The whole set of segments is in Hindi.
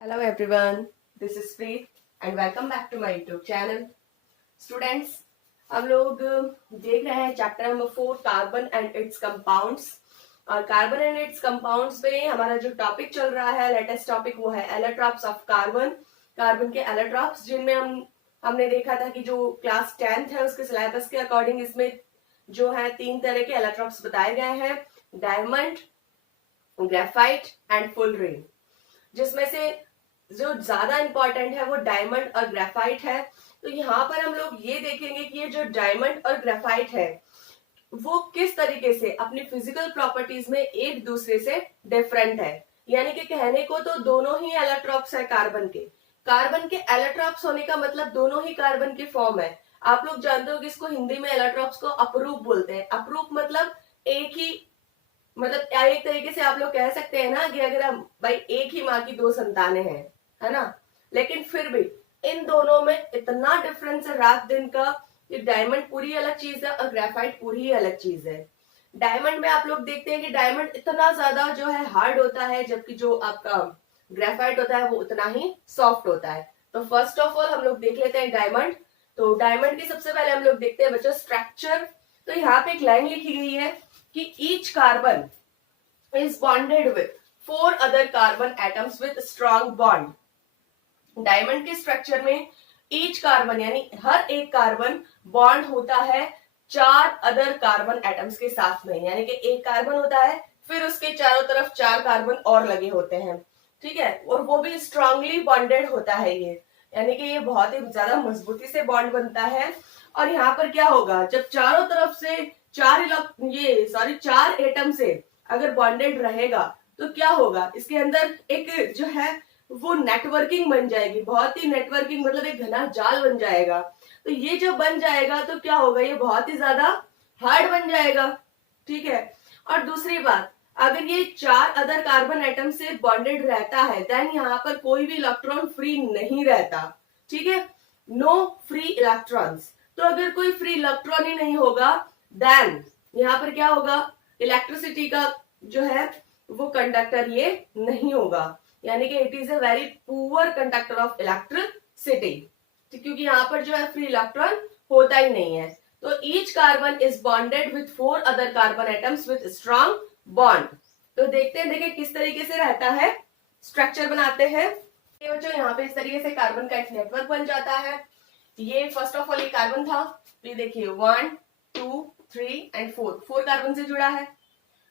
Hello everyone, this is Preet and welcome back to my YouTube channel. Students, हम लोग देख रहे हैं chapter number 4 carbon and it's compounds. और कार्बन एंड इट्स कंपाउंड्स में हमारा जो टॉपिक चल रहा है, लेटेस्ट टॉपिक, वो है एलोट्रॉप्स ऑफ कार्बन। कार्बन के एलोट्रॉप्स, जिनमें हमने देखा था कि जो क्लास 10th है उसके सिलेबस के अकॉर्डिंग इसमें जो है 3 तरह के एलोट्रॉप्स बताए गए हैं, diamond, graphite and full ring. जिसमें से जो ज्यादा इंपॉर्टेंट है वो डायमंड और ग्रेफाइट है। तो यहाँ पर हम लोग ये देखेंगे कि ये जो डायमंड और ग्रेफाइट है वो किस तरीके से अपनी फिजिकल प्रॉपर्टीज में एक दूसरे से डिफरेंट है। यानी कि कहने को तो दोनों ही एलोट्रॉप्स है कार्बन के एलोट्रॉप्स होने का मतलब दोनों ही कार्बन की फॉर्म है। आप लोग जानते हो कि इसको हिंदी में एलोट्रॉप्स को अपरूप बोलते हैं। अपरूप मतलब एक ही, मतलब एक तरीके से आप लोग कह सकते हैं ना कि अगर हम भाई एक ही माँ की दो संतानें हैं, है ना, लेकिन फिर भी इन दोनों में इतना डिफरेंस है रात दिन का कि डायमंड पूरी अलग चीज है और ग्रेफाइट पूरी ही अलग चीज है। डायमंड में आप लोग देखते हैं कि डायमंड इतना ज्यादा जो है हार्ड होता है, जबकि जो आपका ग्रेफाइट होता है वो उतना ही सॉफ्ट होता है। तो फर्स्ट ऑफ ऑल हम लोग देख लेते हैं डायमंड। तो डायमंड की सबसे पहले हम लोग देखते हैं बच्चों स्ट्रक्चर। तो यहाँ पे एक लाइन लिखी गई है कि each carbon is bonded with 4 other carbon atoms with strong bond। Diamond के स्ट्रक्चर में ईच कार्बन यानी हर एक कार्बन बॉन्ड होता है 4 अदर कार्बन एटम्स के साथ में। यानी कि एक कार्बन होता है, फिर उसके चारों तरफ 4 कार्बन और लगे होते हैं, ठीक है, और वो भी स्ट्रांगली बॉन्डेड होता है ये, यानी कि ये बहुत ही ज्यादा मजबूती से बॉन्ड बनता है। और यहाँ पर क्या होगा, जब चारों तरफ से 4 एटम से अगर बॉन्डेड रहेगा तो क्या होगा, इसके अंदर एक जो है वो नेटवर्किंग बन जाएगी, बहुत ही नेटवर्किंग, मतलब एक घना जाल बन जाएगा। तो ये जब बन जाएगा तो क्या होगा, ये बहुत ही ज्यादा हार्ड बन जाएगा, ठीक है। और दूसरी बात, अगर ये 4 अदर कार्बन एटम से बॉन्डेड रहता है देन यहाँ पर कोई भी इलेक्ट्रॉन फ्री नहीं रहता, ठीक है, नो फ्री इलेक्ट्रॉन्स। तो अगर कोई फ्री इलेक्ट्रॉन ही नहीं होगा देन यहाँ पर क्या होगा, इलेक्ट्रिसिटी का जो है वो कंडक्टर ये नहीं होगा, यानी कि it is a very poor conductor of electricity, क्योंकि यहाँ पर जो है फ्री इलेक्ट्रॉन होता ही नहीं है। तो each carbon is bonded with 4 other carbon atoms with strong bond. तो देखते हैं, देखिए किस तरीके से रहता है, स्ट्रक्चर बनाते हैं। ये बच्चों यहाँ पे इस तरीके से कार्बन का एक नेटवर्क बन जाता है। ये फर्स्ट ऑफ ऑल ये कार्बन था, ये देखिए 1 2 3 एंड 4 कार्बन से जुड़ा है।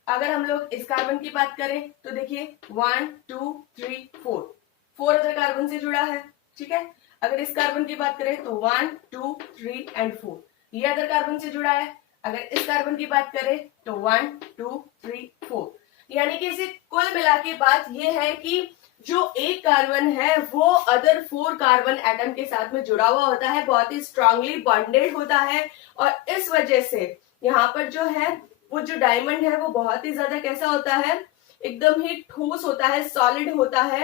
अगर हम लोग इस कार्बन की बात करें तो देखिए 1 2 3 4 अदर कार्बन से जुड़ा है, ठीक है। अगर इस कार्बन की बात करें तो 1 2 3 एंड 4 ये अदर कार्बन से जुड़ा है। अगर इस कार्बन की बात करें तो 1 2 3 4, यानी कि इसे कुल मिला के बात यह है कि जो एक कार्बन है वो अदर 4 कार्बन एटम के साथ में जुड़ा हुआ होता है, बहुत ही स्ट्रांगली बॉन्डेड होता है। और इस वजह से यहाँ पर जो है वो जो डायमंड है वो बहुत ही ज्यादा कैसा होता है, एकदम ही ठोस होता है, सॉलिड होता है,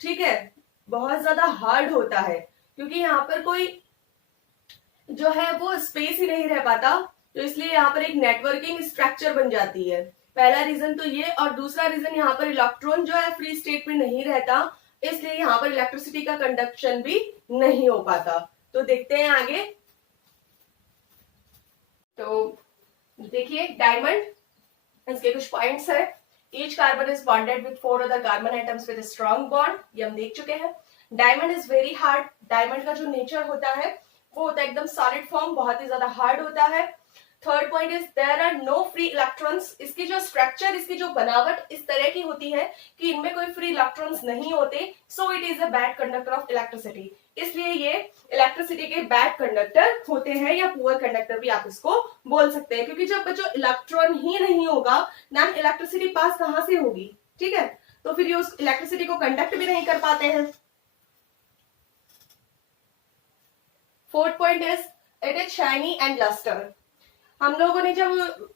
ठीक है, बहुत ज्यादा हार्ड होता है, क्योंकि यहाँ पर कोई जो है वो स्पेस ही नहीं रह पाता। तो इसलिए यहाँ पर एक नेटवर्किंग स्ट्रक्चर बन जाती है। पहला रीजन तो ये, और दूसरा रीजन यहाँ पर इलेक्ट्रॉन जो है फ्री स्टेट में नहीं रहता, इसलिए यहाँ पर इलेक्ट्रिसिटी का कंडक्शन भी नहीं हो पाता। तो देखते हैं आगे। तो देखिए डायमंड, इसके कुछ पॉइंट्स है। Each carbon is bonded with 4 other carbon atoms with strong bond, ये हम देख चुके हैं। Diamond is very hard, diamond का जो नेचर होता है वो होता है एकदम सॉलिड फॉर्म, बहुत ही ज्यादा हार्ड होता है। Third point is there are no free electrons. इसकी जो स्ट्रक्चर, इसकी जो बनावट इस तरह की होती है कि इनमें कोई फ्री इलेक्ट्रॉन्स नहीं होते, सो it is a bad conductor of electricity. इसलिए ये इलेक्ट्रिसिटी के बैड कंडक्टर होते हैं, या पुअर कंडक्टर भी आप इसको बोल सकते हैं, क्योंकि जब जो इलेक्ट्रॉन ही नहीं होगा देन इलेक्ट्रिसिटी पास कहां से होगी, ठीक है, तो फिर ये उस इलेक्ट्रिसिटी को कंडक्ट भी नहीं कर पाते हैं। Fourth point is it is shiny and lustre. हम लोगों ने जब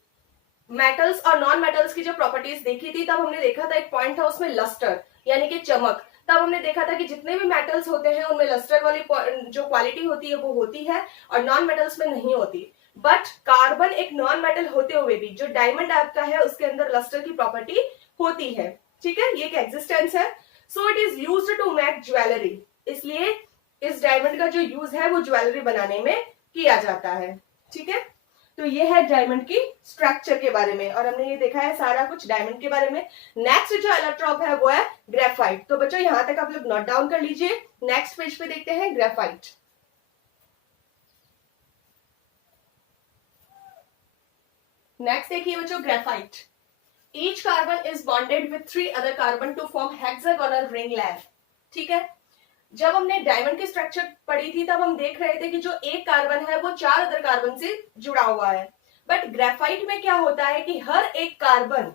मेटल्स और नॉन मेटल्स की जो प्रॉपर्टीज देखी थी तब हमने देखा था एक पॉइंट था उसमें लस्टर, यानी कि चमक। तब हमने देखा था कि जितने भी मेटल्स होते हैं उनमें लस्टर वाली जो क्वालिटी होती है वो होती है और नॉन मेटल्स में नहीं होती। बट कार्बन एक नॉन मेटल होते हुए भी जो डायमंड आपका है उसके अंदर लस्टर की प्रॉपर्टी होती है, ठीक है, ये एक एग्जिस्टेंस है। So it is used to make jewellery. इसलिए इस डायमंड का जो यूज है वो ज्वेलरी बनाने में किया जाता है। ठीक है, तो ये है डायमंड की स्ट्रक्चर के बारे में, और हमने ये देखा है सारा कुछ डायमंड के बारे में। नेक्स्ट जो एलोट्रॉप है वो है ग्रेफाइट। तो बच्चों यहां तक आप लोग नोट डाउन कर लीजिए। नेक्स्ट पेज पे देखते हैं ग्रेफाइट। नेक्स्ट देखिए बच्चों graphite. Each carbon is bonded with 3 other carbon to form hexagonal ring layer. ठीक है, जब हमने डायमंड की स्ट्रक्चर पढ़ी थी तब हम देख रहे थे कि जो एक कार्बन है वो 4 अदर कार्बन से जुड़ा हुआ है। बट ग्रेफाइट में क्या होता है कि हर एक कार्बन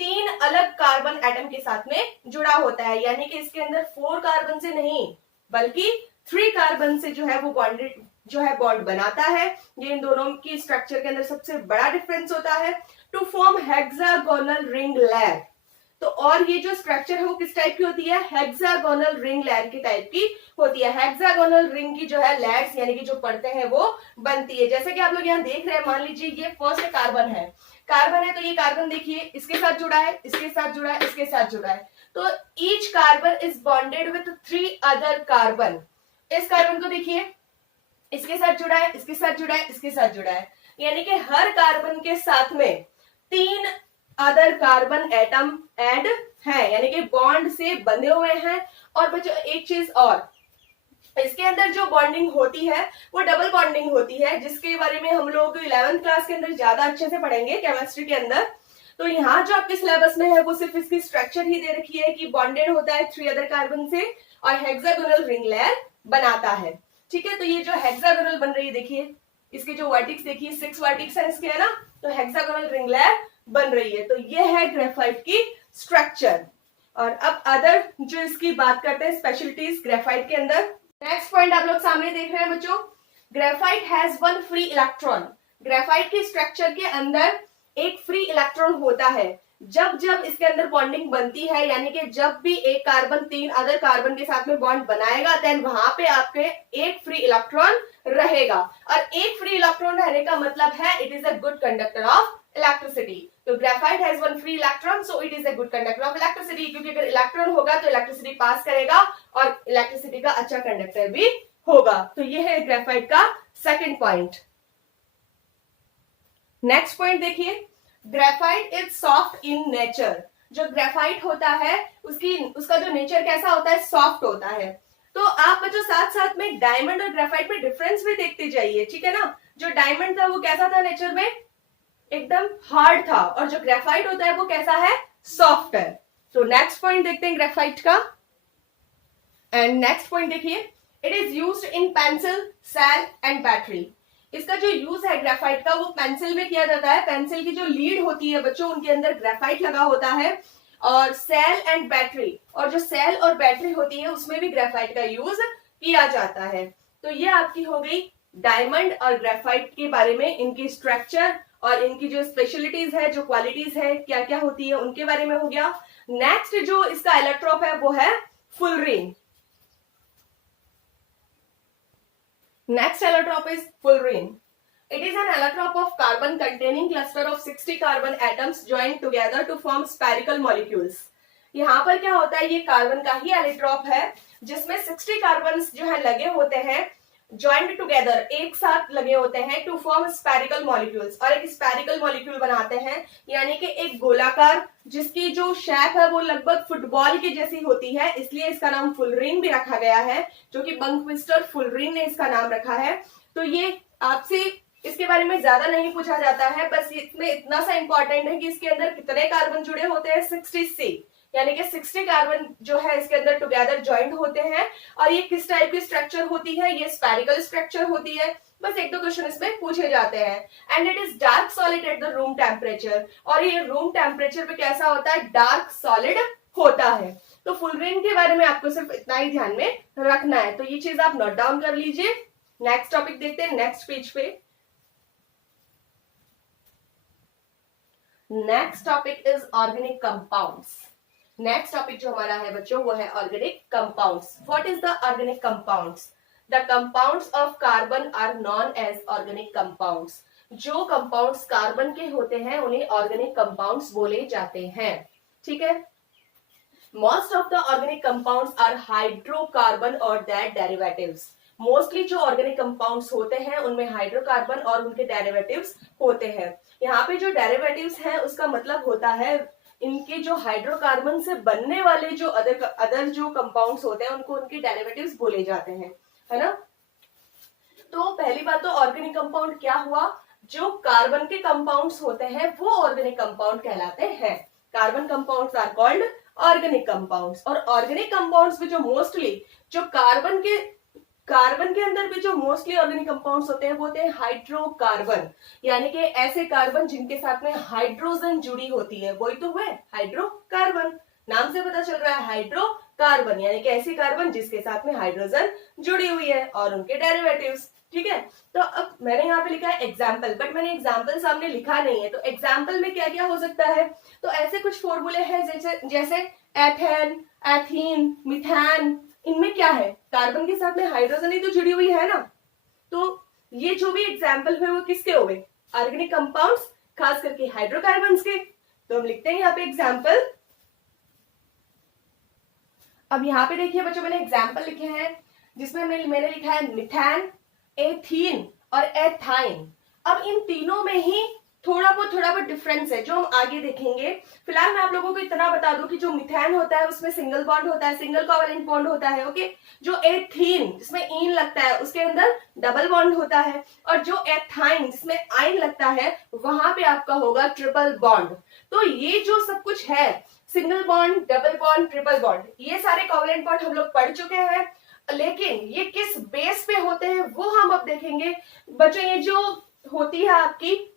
3 अलग कार्बन एटम के साथ में जुड़ा होता है, यानी कि इसके अंदर 4 कार्बन से नहीं बल्कि 3 कार्बन से जो है वो बॉन्ड बनाता है। ये इन दोनों की स्ट्रक्चर के अंदर सबसे बड़ा डिफरेंस होता है, to form hexagonal ring layer. तो और ये जो स्ट्रक्चर है वो किस टाइप की होती है, हेक्सागोनल रिंग लेयर की टाइप की होती है। हेक्सागोनल रिंग की जो है लेयर्स यानी कि जो परतें हैं वो बनती है। जैसे कि आप लोग यहाँ देख रहे हैं, मान लीजिए ये फर्स्ट कार्बन है, तो ये कार्बन देखिए इसके साथ जुड़ा है, इसके साथ जुड़ा है, इसके साथ जुड़ा है। तो each carbon is bonded with 3 other carbon. इस कार्बन को देखिए, इसके साथ जुड़ा है, इसके साथ जुड़ा है, इसके साथ जुड़ा है, यानी कि हर कार्बन के साथ में 3 अदर कार्बन एटम ऐड है, यानी कि बॉन्ड से बंधे हुए हैं। और बच्चों एक चीज और, इसके अंदर जो बॉन्डिंग होती है वो डबल बॉन्डिंग होती है, जिसके बारे में हम लोग 11th क्लास के अंदर ज्यादा अच्छे से पढ़ेंगे केमिस्ट्री के अंदर। तो यहाँ जो आपके सिलेबस में है वो सिर्फ इसकी स्ट्रक्चर ही दे रखी है कि बॉन्डेड होता है 3 अदर कार्बन से और हेक्सागोनल रिंग लेयर बनाता है। ठीक है, तो ये जो हेक्सागोनल बन रही है देखिए, इसके जो वर्टिक्स देखिए 6 वर्टिक्स है इसके, है ना, तो हेक्सागोनल रिंग लेयर बन रही है। तो ये है ग्रेफाइट की स्ट्रक्चर। और अब अदर जो इसकी बात करते हैं स्पेशलिटीज ग्रेफाइट के अंदर। नेक्स्ट पॉइंट आप लोग सामने देख रहे हैं बच्चों, graphite has 1 free electron. Graphite की स्ट्रक्चर के अंदर एक फ्री इलेक्ट्रॉन होता है। जब जब इसके अंदर बॉन्डिंग बनती है, यानी कि जब भी एक कार्बन 3 अदर कार्बन के साथ में बॉन्ड बनाएगा, देन वहां पे आपके एक फ्री इलेक्ट्रॉन रहेगा। और एक फ्री इलेक्ट्रॉन रहने का मतलब है it is a good conductor of electricity. तो graphite has 1 free electron, so it is a good conductor of electricity, क्योंकि अगर इलेक्ट्रॉन होगा तो इलेक्ट्रिसिटी पास करेगा और इलेक्ट्रिसिटी का अच्छा कंडक्टर भी होगा। तो ये है ग्रेफाइट का सेकंड पॉइंट। नेक्स्ट पॉइंट देखिए, graphite is soft in nature. जो ग्रेफाइट होता है उसका जो नेचर कैसा होता है, सॉफ्ट होता है। तो आप बच्चों साथ साथ में डायमंड और ग्रेफाइट में डिफरेंस भी देखते जाइए, ठीक है ना। जो डायमंड था वो कैसा था नेचर में, एकदम हार्ड था, और जो ग्रेफाइट होता है वो कैसा है, सॉफ्ट है। तो नेक्स्ट पॉइंट देखते हैं ग्रेफाइट का। एंड नेक्स्ट पॉइंट देखिए, it is used in pencil, cell and battery. इसका जो यूज है ग्रेफाइट का वो पेंसिल में किया जाता है। पेंसिल की जो लीड होती है बच्चों उनके अंदर ग्रेफाइट लगा होता है। और सेल एंड बैटरी, और जो सेल और बैटरी होती है उसमें भी ग्रेफाइट का यूज किया जाता है। तो ये आपकी हो गई डायमंड और ग्रेफाइट के बारे में, इनकी स्ट्रक्चर और इनकी जो स्पेशलिटीज है, जो क्वालिटीज है, क्या क्या होती है उनके बारे में हो गया। नेक्स्ट जो इसका एलोट्रोप है वो है fullerene. Next allotrope is fullerene. It is an allotrope of carbon containing cluster of 60 carbon atoms joined together to form spherical molecules. यहाँ पर क्या होता है, ये कार्बन का ही एलोट्रोप है जिसमें 60 कार्बन जो है लगे होते हैं, ज्वाइंट टुगेदर, एक साथ लगे होते हैं, टू फॉर्म स्पेरिकल मॉलिक्यूल्स, और एक स्पेरिकल मॉलिक्यूल बनाते हैं, यानी कि एक गोलाकार जिसकी जो शेप है वो लगभग फुटबॉल की जैसी होती है, इसलिए इसका नाम फुलरीन भी रखा गया है, जो कि बंकविस्टर फुलरीन ने इसका नाम रखा है। तो ये आपसे इसके बारे में ज्यादा नहीं पूछा जाता है, बस इसमें इतना सा इंपॉर्टेंट है कि इसके अंदर कितने कार्बन जुड़े होते हैं, 60 यानी कि 60 कार्बन जो है इसके अंदर टुगेदर ज्वाइंट होते हैं। और ये किस टाइप की स्ट्रक्चर होती है, ये स्पेरिकल स्ट्रक्चर होती है। बस 1-2 क्वेश्चन इसमें पूछे जाते हैं। And it is dark solid at the room temperature, और ये रूम टेम्परेचर पे कैसा होता है, डार्क सॉलिड होता है। तो फुलरीन के बारे में आपको सिर्फ इतना ही ध्यान में रखना है, तो ये चीज आप नोट डाउन कर लीजिए। नेक्स्ट टॉपिक देखते हैं नेक्स्ट पेज पे। Next topic is organic compounds. Next topic जो हमारा है बच्चों वो है organic compounds. What is the organic compounds? The compounds of carbon are known as organic compounds. जो कंपाउंड्स कार्बन के होते हैं उन्हें ऑर्गेनिक कंपाउंड्स बोले जाते हैं, ठीक है। Most of the organic compounds are hydrocarbon और दैट डेरिवेटिव्स। मोस्टली जो ऑर्गेनिक कंपाउंड्स होते हैं उनमें हाइड्रोकार्बन और उनके डेरिवेटिव्स होते हैं। यहाँ पे जो डेरिवेटिव्स हैं उसका मतलब होता है इनके जो हाइड्रोकार्बन से बनने वाले जो अदर जो कंपाउंड्स होते हैं उनको उनके डेरिवेटिव्स बोले जाते हैं, है ना। तो पहली बात तो ऑर्गेनिक कंपाउंड क्या हुआ, जो कार्बन के कंपाउंड्स होते हैं वो ऑर्गेनिक कंपाउंड कहलाते हैं। Carbon compounds are called organic compounds. और ऑर्गेनिक कंपाउंड्स में जो मोस्टली जो कार्बन के अंदर भी जो मोस्टली ऑर्गेनिक कंपाउंड्स होते हैं वो होते हैं हाइड्रोकार्बन, यानी कि ऐसे कार्बन जिनके साथ में हाइड्रोजन जुड़ी होती है, वही तो हुए हाइड्रोकार्बन। नाम से पता चल रहा है हाइड्रोकार्बन, यानी कि ऐसे कार्बन जिसके साथ में हाइड्रोजन जुड़ी हुई है और उनके डेरिवेटिव्स। ठीक है, तो अब मैंने यहाँ पे लिखा है एग्जाम्पल, बट मैंने एग्जाम्पल सामने लिखा नहीं है। तो एग्जाम्पल में क्या क्या हो सकता है, तो ऐसे कुछ फॉर्मूले हैं जैसे एथेन, एथीन, मिथेन। इनमें क्या है, कार्बन के साथ में हाइड्रोजन ही तो जुड़ी हुई है ना। तो ये जो भी एग्जाम्पल हुए वो किसके हुए, ऑर्गेनिक कंपाउंड्स, खास करके हाइड्रोकार्बन्स के। तो हम लिखते हैं यहाँ पे एग्जाम्पल। अब यहाँ पे देखिए बच्चों, मैंने एग्जाम्पल लिखे हैं जिसमें मैंने लिखा है मिथेन, एथीन और एथाइन। अब इन तीनों में ही थोड़ा बहुत डिफरेंस है जो हम आगे देखेंगे। फिलहाल मैं आप लोगों को इतना बता दूं कि जो मिथेन होता है उसमें सिंगल बॉन्ड होता है, सिंगल कोवेलेंट बॉन्ड होता है। ओके, जो एथीन जिसमें ईन लगता है उसके अंदर डबल बॉन्ड होता है, और जो एथाइन जिसमें आइन लगता है वहां पे आपका होगा ट्रिपल बॉन्ड। तो ये जो सब कुछ है, single bond, double bond, triple bond, ये सारे कोवेलेंट बॉन्ड हम लोग पढ़ चुके हैं, लेकिन ये किस बेस पे होते हैं वो हम अब देखेंगे। बच्चों ये जो होती है आपकी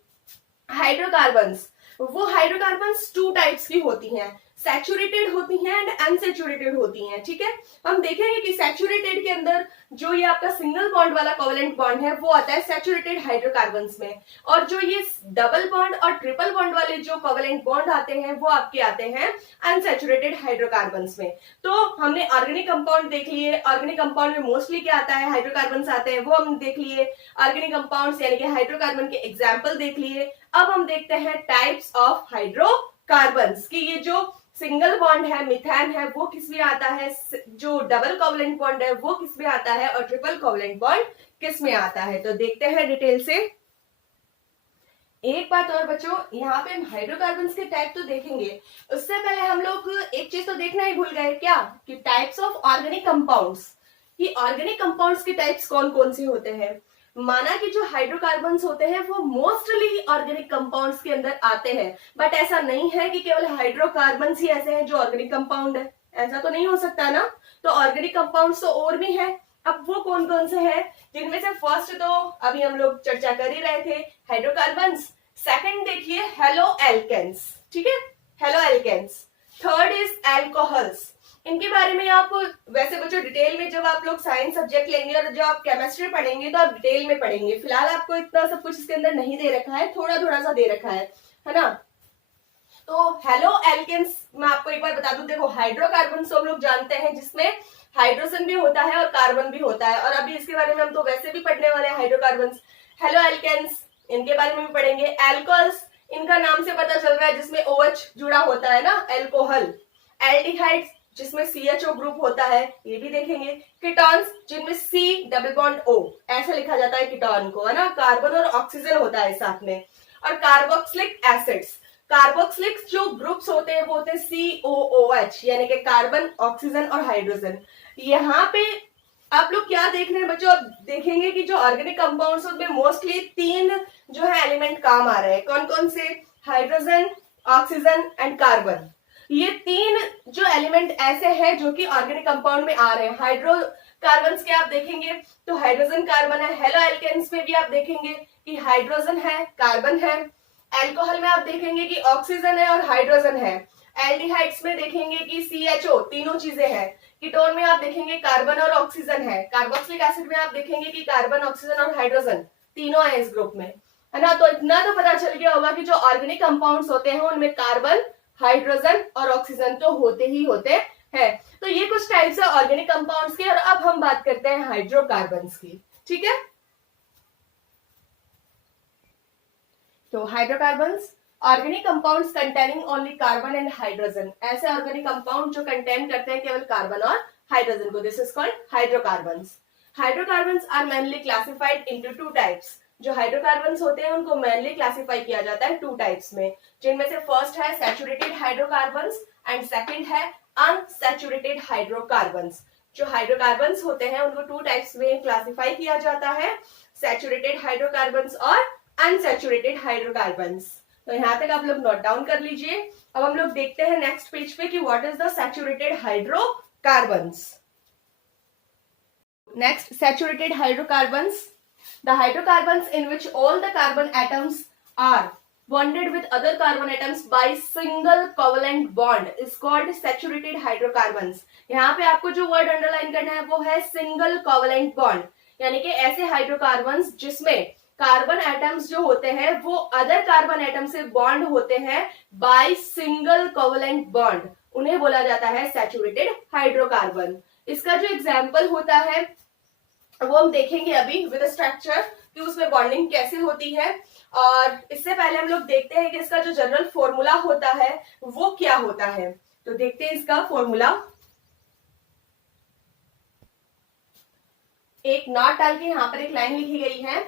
हाइड्रोकार्बन्स, वो हाइड्रोकार्बन्स टू टाइप्स की होती हैं, सैचुरेटेड होती हैं एंड अनसैचुरेटेड होती हैं। ठीक है, हम देखेंगे कि सैचुरेटेड के अंदर जो ये आपका सिंगल बॉन्ड वाला कोवेलेंट बॉन्ड है वो आता है सैचुरेटेड हाइड्रोकार्बन्स में, और जो ये डबल बॉन्ड और ट्रिपल बॉन्ड वाले जो कोवेलेंट बॉन्ड आते हैं वो आपके आते हैं अनसैचुरेटेड हाइड्रोकार्बन्स में। तो हमने ऑर्गेनिक कंपाउंड देख लिए, ऑर्गेनिक कंपाउंड में मोस्टली क्या आता है, हाइड्रोकार्बन्स आते हैं, वो हम देख लिए। ऑर्गेनिक कंपाउंड्स यानी कि हाइड्रोकार्बन के एग्जाम्पल देख लिए। अब हम देखते हैं टाइप्स ऑफ हाइड्रोकार्बन्स की ये जो सिंगल बॉन्ड है मिथेन है वो किस में आता है, जो डबल कोवेलेंट बॉन्ड है वो किस में आता है, और ट्रिपल कोवेलेंट बॉन्ड किस में आता है। तो देखते हैं डिटेल से। एक बात और बच्चों, यहाँ पे हम हाइड्रोकार्बन्स के टाइप तो देखेंगे, उससे पहले हम लोग एक चीज तो देखना ही भूल गए, क्या कि टाइप्स ऑफ ऑर्गेनिक कंपाउंड्स, कि ऑर्गेनिक कंपाउंड्स के टाइप्स कौन कौन से होते हैं। माना कि जो हाइड्रोकार्बन्स होते हैं वो मोस्टली ऑर्गेनिक कंपाउंड्स के अंदर आते हैं, बट ऐसा नहीं है कि केवल हाइड्रोकार्बन्स ही ऐसे हैं जो ऑर्गेनिक कंपाउंड है, ऐसा तो नहीं हो सकता ना। तो ऑर्गेनिक कंपाउंड्स तो और भी है। अब वो कौन कौन से हैं, जिनमें से फर्स्ट तो अभी हम लोग चर्चा कर ही रहे थे, हाइड्रोकार्बन्स। सेकंड देखिए हेलो एल्केन्स, ठीक है, haloalkanes. Third is alcohols. इनके बारे में आप वैसे बच्चों डिटेल में जब आप लोग साइंस सब्जेक्ट लेंगे और जब आप केमिस्ट्री पढ़ेंगे तो आप डिटेल में पढ़ेंगे। फिलहाल आपको इतना सब कुछ इसके अंदर नहीं दे रखा है, थोड़ा थोड़ा सा दे रखा है ना। तो हेलो एल्केन्स मैं आपको एक बार बता दूं, देखो हाइड्रोकार्बन तो हम लोग जानते हैं जिसमें हाइड्रोजन भी होता है और कार्बन भी होता है, और अभी इसके बारे में हम तो वैसे भी पढ़ने वाले हैं हाइड्रोकार्बन। हेलो एल्केन्स इनके बारे में भी पढ़ेंगे। एल्कोहल्स इनका नाम से पता चल रहा है जिसमें OH जुड़ा होता है ना, एल्कोहल। एल्डिहाइड्स जिसमें CHO ग्रुप होता है, ये भी देखेंगे। कीटोन्स जिनमें C डबल बॉन्ड O ऐसे लिखा जाता है कीटोन को, है ना, कार्बन और ऑक्सीजन होता है साथ में। और कार्बोक्सिलिक एसिड्स, कार्बोक्सिलिक जो ग्रुप्स होते हैं वो होते हैं COOH यानी कि कार्बन, ऑक्सीजन और हाइड्रोजन। यहाँ पे आप लोग क्या देख रहे हैं बच्चों, आप देखेंगे कि जो ऑर्गेनिक कंपाउंड्स उसमें मोस्टली 3 जो है एलिमेंट काम आ रहे हैं। कौन कौन से, हाइड्रोजन, ऑक्सीजन एंड कार्बन। ये 3 जो एलिमेंट ऐसे हैं जो कि ऑर्गेनिक कंपाउंड में आ रहे हैं। हाइड्रोकार्बन्स के आप देखेंगे तो हाइड्रोजन कार्बन है। हेलो एल्केन्स में भी आप देखेंगे कि हाइड्रोजन है, कार्बन है। एल्कोहल में आप देखेंगे कि ऑक्सीजन है और हाइड्रोजन है। एल्डिहाइड्स में देखेंगे कि CHO तीनों चीजें हैं। कीटोन में आप देखेंगे कार्बन और ऑक्सीजन है। कार्बोक्सिलिक एसिड में आप देखेंगे कि कार्बन, ऑक्सीजन और हाइड्रोजन तीनों है इस ग्रुप में, है ना। तो इतना तो पता चल गया होगा कि जो ऑर्गेनिक कंपाउंड्स होते हैं उनमें कार्बन, हाइड्रोजन और ऑक्सीजन तो होते ही होते हैं। तो ये कुछ टाइप्स है ऑर्गेनिक कंपाउंड्स के, और अब हम बात करते हैं हाइड्रोकार्बन्स की, ठीक है। तो hydrocarbons organic compounds containing only carbon and hydrogen, ऐसे ऑर्गेनिक कंपाउंड जो कंटेन करते हैं केवल कार्बन और हाइड्रोजन को, this is called hydrocarbons. Hydrocarbons are mainly classified into two types. जो हाइड्रोकार्बन्स होते हैं उनको मेनली क्लासिफाई किया जाता है टू टाइप्स में, जिनमें से फर्स्ट है सैचुरेटेड हाइड्रोकार्बन्स एंड सेकंड है अनसैचुरेटेड हाइड्रोकार्बन्स। जो हाइड्रोकार्बन्स होते हैं उनको टू टाइप्स में क्लासिफाई किया जाता है, सैचुरेटेड हाइड्रोकार्बन्स और अनसैचुरेटेड हाइड्रोकार्बन्स। तो यहाँ तक आप लोग नोट डाउन कर लीजिए। अब हम लोग देखते हैं नेक्स्ट पेज पे कि what is the saturated hydrocarbons. Next, saturated hydrocarbons, the hydrocarbons in which all the carbon atoms are bonded with other carbon atoms by single covalent bond is called saturated hydrocarbons। यहाँ पे आपको जो वर्ड अंडरलाइन करना है वो है सिंगल कोवलेंट बॉन्ड, यानी कि ऐसे हाइड्रोकार्बन्स जिसमें कार्बन एटम्स जो होते हैं वो अदर कार्बन एटम से बॉन्ड होते हैं बाय सिंगल कोवलेंट बॉन्ड, उन्हें बोला जाता है सैचुरेटेड हाइड्रोकार्बन। इसका जो एग्जाम्पल होता है वो हम देखेंगे अभी विद स्ट्रक्चर कि उसमें बॉन्डिंग कैसे होती है। और इससे पहले हम लोग देखते हैं कि इसका जो जनरल फॉर्मूला होता है वो क्या होता है। तो देखते हैं इसका फॉर्मूला। एक नॉट डाल के यहाँ पर एक लाइन लिखी गई है,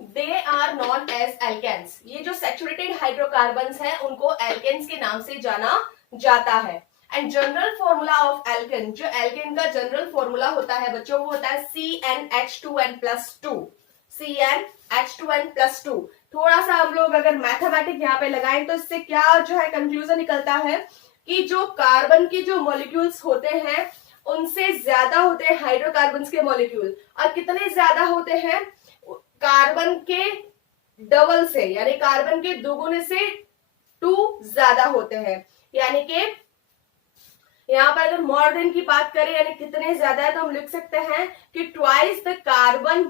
they are known as alkanes. ये जो सैचुरेटेड हाइड्रोकार्बन्स हैं उनको एल्केन्स के नाम से जाना जाता है। And general formula of alkene, जो एल्केन का जनरल फॉर्मूला होता है बच्चों वो होता है CnH2n+2, CnH2n+2। थोड़ा सा हम लोग अगर मैथमेटिक यहाँ पे लगाएं तो इससे क्या जो है कंक्लूजन निकलता है कि जो कार्बन के जो मॉलिक्यूल्स होते हैं उनसे ज्यादा होते हैं हाइड्रोकार्बन्स के मॉलिक्यूल, और कितने ज्यादा होते हैं, कार्बन के डबल से, यानी कार्बन के दोगुने से 2 ज्यादा होते हैं। यानी कि यहाँ पर अगर मोर देन की बात करें यानी कितने ज्यादा है तो हम लिख सकते हैं कि ट्वाइस द कार्बन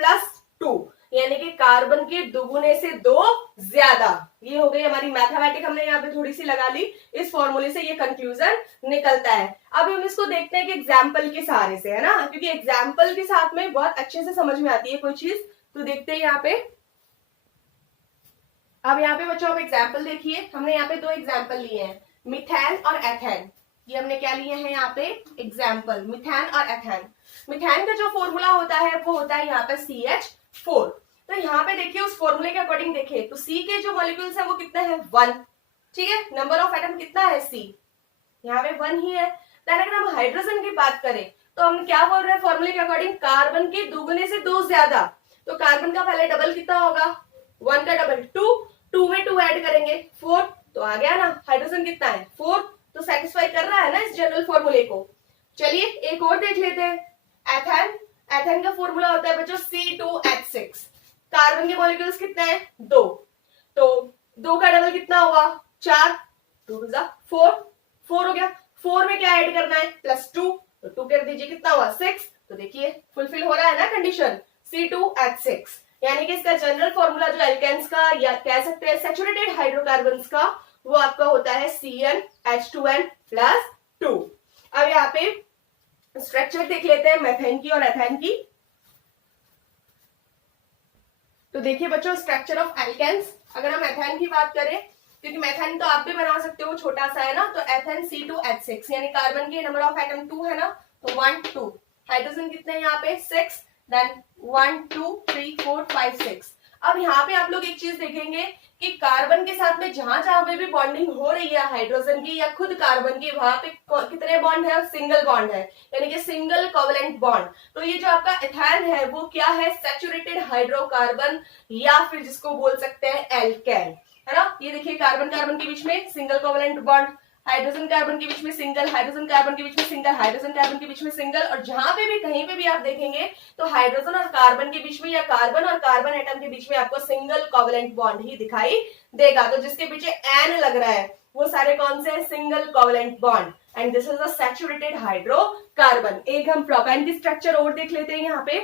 +2, यानी कि कार्बन के दोगुने से 2 ज्यादा। ये हो गई हमारी मैथमेटिक, हमने यहाँ पे थोड़ी सी लगा ली, इस फॉर्मूले से ये कंक्लूजन निकलता है। अब हम इसको देखते हैं कि एग्जाम्पल के सहारे से, है ना, क्योंकि एग्जाम्पल के साथ में बहुत अच्छे से समझ में आती है कोई चीज। तो देखते हैं यहाँ पे। अब यहाँ पे बच्चों आप एग्जाम्पल देखिए, हमने यहाँ पे 2 एग्जाम्पल लिए हैं, मिथेन और एथेन। ये हमने क्या लिए हैं यहाँ पे एग्जाम्पल, मिथेन और एथेन। मिथेन का जो फॉर्मूला होता है वो होता है यहाँ पे CH4। तो यहाँ पे देखिए उस फॉर्मूले के अकॉर्डिंग देखिए तो C के जो मॉलिक्यूल्स है वो कितने हैं, 1, ठीक है। नंबर ऑफ एटम कितना है C, यहाँ पे 1 ही है। देन अगर हम हाइड्रोजन की बात करें तो हम क्या बोल रहे हैं फॉर्मूले के अकॉर्डिंग, कार्बन के दोगुने से 2 ज्यादा। तो कार्बन का पहले डबल कितना होगा, 1 का डबल 2 में 2 ऐड करेंगे 4, तो आ गया ना। हाइड्रोजन कितना है 4, तो सेटिस्फाई कर रहा है ना इस जनरल फॉर्मूले को। चलिए एक और देख लेते हैं, एथेन। एथेन का फॉर्मूला होता है बच्चों C2H6। कार्बन के मॉलिक्यूल्स कितने हैं, 2, तो 2 का डबल कितना होगा, 4, 2 2 4 हो गया। 4 में क्या ऐड करना है, +2, तो 2 कर दीजिए, कितना हुआ 6। तो देखिए फुलफिल हो रहा है ना कंडीशन, C2H6। यानी कि इसका जनरल फॉर्मूला जो एल्केन्स का या कह सकते हैं सैचुरेटेड हाइड्रोकार्बन्स का, वो आपका होता है CnH2n+2। अब यहाँ पे स्ट्रक्चर देख लेते हैं मेथेन की और एथेन की। तो देखिए बच्चों स्ट्रक्चर ऑफ एल्केन्स, अगर हम एथेन की बात करें, क्योंकि मेथेन तो आप भी बना सकते हो, छोटा सा है ना, तो एथेन C2H6, यानी कार्बन के नंबर ऑफ एटम 2 है ना, तो 1 2। हाइड्रोजन कितने हैं यहाँ पे 6, देन 1 2 3 4 5 6। अब यहाँ पे आप लोग एक चीज देखेंगे कि कार्बन के साथ में जहां जहां पे भी बॉन्डिंग हो रही है हाइड्रोजन की या खुद कार्बन की, वहां पे कितने बॉन्ड है, सिंगल बॉन्ड है, यानी कि सिंगल कोवलेंट बॉन्ड। तो ये जो आपका एथेन है वो क्या है, सैचुरेटेड हाइड्रोकार्बन या फिर जिसको बोल सकते हैं एल्केन, है ना। ये देखिए कार्बन कार्बन के बीच में single covalent bond, hydrogen carbon के बीच में सिंगल, हाइड्रोजन कार्बन के बीच में सिंगल, हाइड्रोजन कार्बन के बीच में सिंगल। और जहां पे भी कहीं पे भी आप देखेंगे तो हाइड्रोजन और कार्बन के बीच में या कार्बन और कार्बन एटम के बीच में आपको सिंगल कोवलेंट बॉन्ड ही दिखाई देगा। तो जिसके पीछे एन लग रहा है वो सारे कौन से, single covalent bond, and this is a saturated hydrocarbon. एक हम प्रोपेन की स्ट्रक्चर और देख लेते हैं यहाँ पे।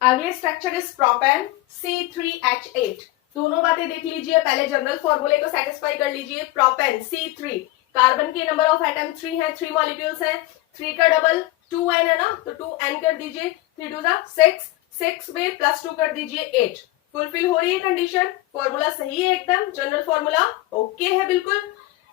अगले स्ट्रक्चर इज प्रोपेन C3H8। दोनों बातें देख लीजिए, पहले जनरल फॉर्मूले को सेटिस्फाई कर लीजिए। प्रोपेन C3, कार्बन के नंबर ऑफ एटम 3 है, 3 मॉलिक्यूल्स हैं, 3 का डबल 2n है ना, तो 2n कर दीजिए, 3 2 6, 6 में +2 कर दीजिए 8, फुलफिल हो रही है कंडीशन, फॉर्मूला सही है एकदम, जनरल फॉर्मूला ओके है बिल्कुल।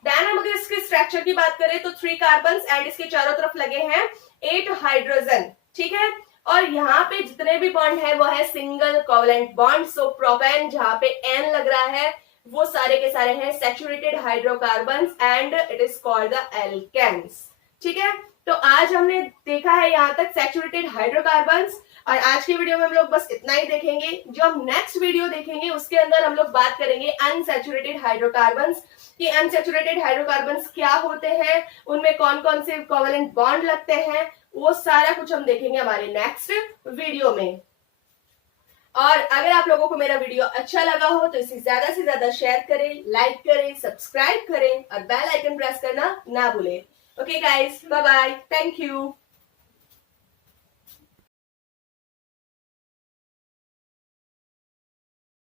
देन हम अगर इसके स्ट्रक्चर की बात करें तो 3 कार्बन एंड इसके चारों तरफ लगे हैं 8 हाइड्रोजन, ठीक है। और यहाँ पे जितने भी बॉन्ड है वो है सिंगल कोवलेंट बॉन्ड। सो प्रोपेन जहाँ पे एन लग रहा है वो सारे के सारे हैं saturated hydrocarbons and it is called the alkanes, ठीक है। तो आज हमने देखा है यहाँ तक सैचुरेटेड हाइड्रोकार्बन्स, और आज की वीडियो में हम लोग बस इतना ही देखेंगे। जो हम नेक्स्ट वीडियो देखेंगे उसके अंदर हम लोग बात करेंगे अनसैचुरेटेड हाइड्रोकार्बन्स कि अनसैचुरेटेड हाइड्रोकार्बन्स क्या होते हैं, उनमें कौन कौन से कोवलेंट बॉन्ड लगते हैं, वो सारा कुछ हम देखेंगे हमारे नेक्स्ट वीडियो में। और अगर आप लोगों को मेरा वीडियो अच्छा लगा हो तो इसे ज्यादा से ज्यादा शेयर करें, लाइक करें, सब्सक्राइब करें और बेल आइकन प्रेस करना ना भूलें। Okay guys, bye bye, thank you.